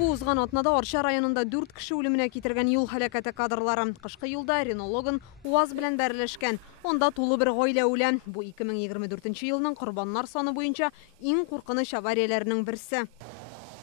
Бу узган атнада Арча районында 4 кеше үлеменә китергән юл һәлакәте кадрлары. Кышкы юлда Ренологын УАЗ белән бәрелешкән. Онда тулы бер гаилә үлә. Бу 2024 елның корбаннар саны буенча иң куркыныч аварияләрнең берсе.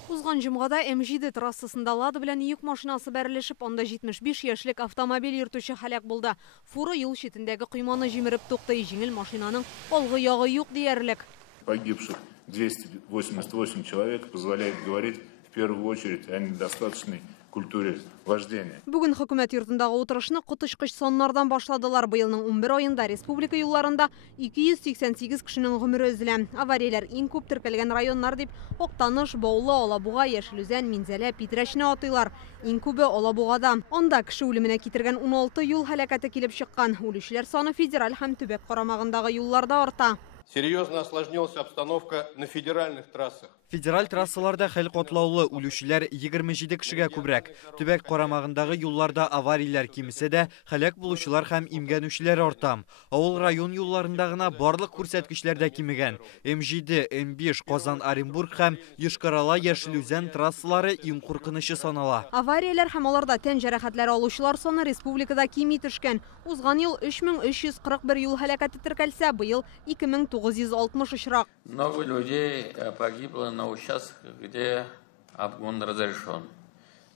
Узган җомгада М7 трассасында Лада белән йөк машинасы бәрелешеп, анда 75 яшьлек автомобиль йөртүче һәлак булды. Фура юл читендәге койманы җимереп тукты, җиңел машинаның алгы ягы юк диярлек. Погибших 288 человек позволяет говорить в первую очередь о недостаточной культуре вождения. Бүген хөкүмәт йортындагы утырышны котышкыч саннардан башладылар. Быелның 11 аенда республика юлларында 288 кешенең гомере өзелә. Аварияләр иң күп теркәлгән районнар дип Актаныш, Баулы, Алабуга, Яшелүзән, Минзәлә, Питрәчне атыйлар. Иң күбе Алабугада. Анда кеше үлеменә китергән 16 юл һәлакәте килеп чыккан. Үлүчеләр саны федераль һәм төбәк карамагындагы юлларда арта. Серьезно осложнилась обстановка на федеральных трассах. Федераль трассаларда хәл катлаулы, үлүчеләр 27 кешегә күбрәк. Төбәк карамагындагы юлларда аварияләр кимсә дә, һәлак булучылар һәм имгәнүчеләр арта. Авыл район юлларында гына барлык күрсәткечләрдә кимегән. М7, М5, Казан, Оренбург һәм Йошкар-Ола, Яшелүзән трассалары иң куркынычы санала. Аварияләр һәм аларда тән җәрәхәтләре алучылар саны республикада кими төшкән. Узган ел 3341 юл һәлакәте теркәлсә, быел 2960 очрак. Много людей погибло на участках, где обгон разрешен.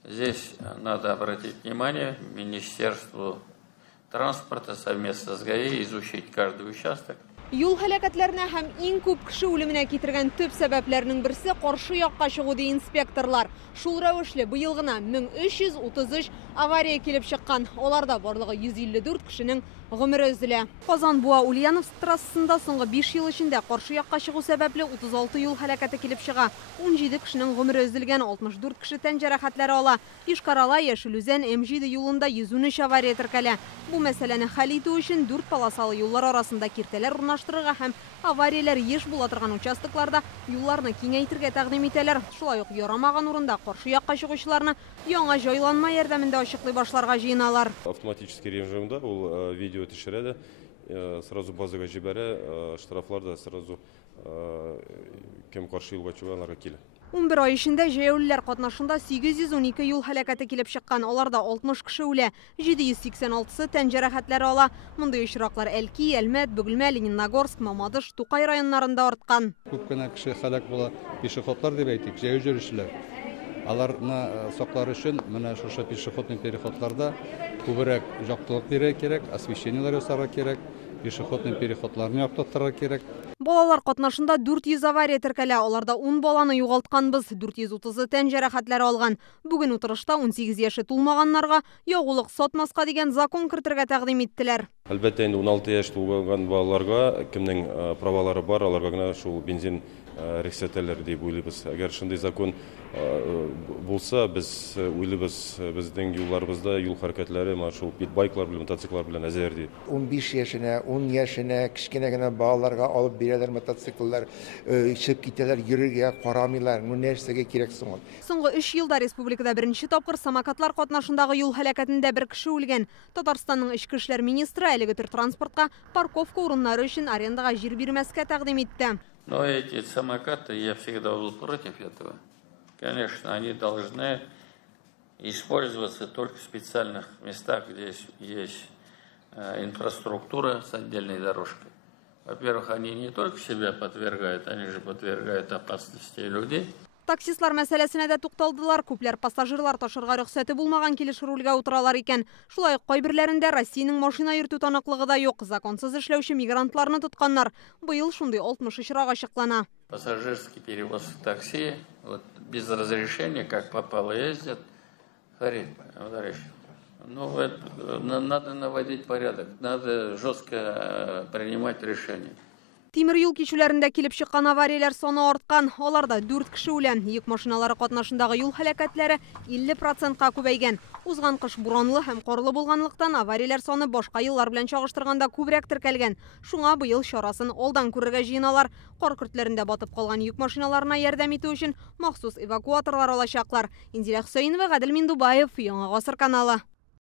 Здесь надо обратить внимание Министерству транспорта совместно с ГАИ изучить каждый участок. Юл һәлакәтләренә һәм иң күп кеше үлеменә китергән төп сәбәпләрнең берсе каршы якка чыгу ди инспекторлар. Шул рәвешле быел гына 1333 авария килеп чыккан. Аларда барлыгы 154 кешенең гомере өзелә. Казан-Буа-Ульяновск трассасында соңгы 5 ел эчендә каршы якка чыгу сәбәпле 36 юл һәлакәте килеп чыга. 17 кешенең гомере өзелгән, 64 кеше тән җәрәхәтләре ала. Йошкар-Ола, Яшелүзән, М7 юлында 113 авария теркәлә. Бу мәсьәләне хәл итү өчен 4 полосалы юллар арасында киртәләр урнаштырырга һәм аварияләр еш була торган участокларда юлларны киңәйтергә тәкъдим итәләр. Шулай ук ярамаган урында каршы якка чыгучыларны яңа җайланма ярдәмендә ачыклый башларга җыеналар. Автоматический режимда ул видео төшерә, сразу базага җибәрә, штрафларда сразу кем каршы юлга чыганларга килә. 11 ай эчендә җәяүлеләр катнашында 812 юл һәлакәте килеп чыккан. Аларда 60 кеше үлә, 786-сы тән җәрәхәтләре ала. Мондый очраклар Әлки, Әлмәт, Бөгелмә, Лениногорск, Мамадыш, Тукай районнарында арткан. Күп кенә кеше һәлак була, пешеходлар дип әйтик, җәяү йөрүчеләр. Аларны саклар өчен менә шушы пешеходный переходларда күбрәк яктылык бирә кирәк, освещениелар ясарга кирәк, пешеходный переходларны яктыртырга кирәк. Балалар катнашында 400 авария теркәлә. Аларда 10 баланы югалтканбыз, 430-ы тән җәрәхәтләре алган. Бүген утырышта 18 яше тулмаганнарга ягулык сатмаска дигән закон кертергә тәкъдим иттеләр. Әлбәттә, инде 16 яшь тулган балаларга кемнең правалары бар, аларга гына шул бензин рөхсәтләр дип уйлыйбыз. Әгәр шундый закон булса, без уйлыйбыз, безнең юлларыбызда юл хәрәкәтләре шул байклар белән, мотоцикллар белән әзер ди. 15 яшенә, 10 яшенә кечкенә генә балаларга алып бирәләр мотоцикллар, чыгып китәләр, йөрергә карамыйлар. Бу нәрсәгә кирәк соң ул? Соңгы 3 елда республикада беренче тапкыр самокатлар катнашындагы юл һәлакәтендә бер кеше үлгән. Татарстанның эчке эшләр министры әлеге төр транспортка парковка урыннары өчен арендага җир бирмәскә тәкъдим итте. Но эти самокаты, я всегда был против этого. Конечно, они должны использоваться только в специальных местах, где есть инфраструктура с отдельной дорожкой. Во-первых, они не только себя подвергают, они же подвергают опасности людей. Таксистлар мәсьәләсенә дә тукталдылар. Күпләр пассажирлар ташырга рөхсәте булмаган килеш рульгә утыралар икән. Шулай ук кайберләрендә Россиянең машина йөртү таныклыгы да юк. Законсыз эшләүче мигрантларны тотканнар. Быел шундый 60 очрак ачыклана. Пассажирский перевоз в такси, вот, без разрешения, как попало, ездят. Ну, надо наводить порядок, надо жестко принимать решения. Тимир юл кичүләрендә килеп чыккан аварияләр саны арткан. Аларда 4 кеше үлә. Йөк машиналары катнашындагы юл һәлакәтләре 50%-ка күбәйгән. Узган кыш буранлы һәм карлы булганлыктан аварияләр саны башка еллар белән чагыштырганда күбрәк теркәлгән. Шуңа быел чарасын алдан күрергә җыеналар. Кар көртләрендә батып калган йөк машиналарына ярдәм итү өчен махсус эвакуаторлар алачаклар. Индилә Хөсәенова, Гадел Миндубаев, Яңа Гасыр каналы.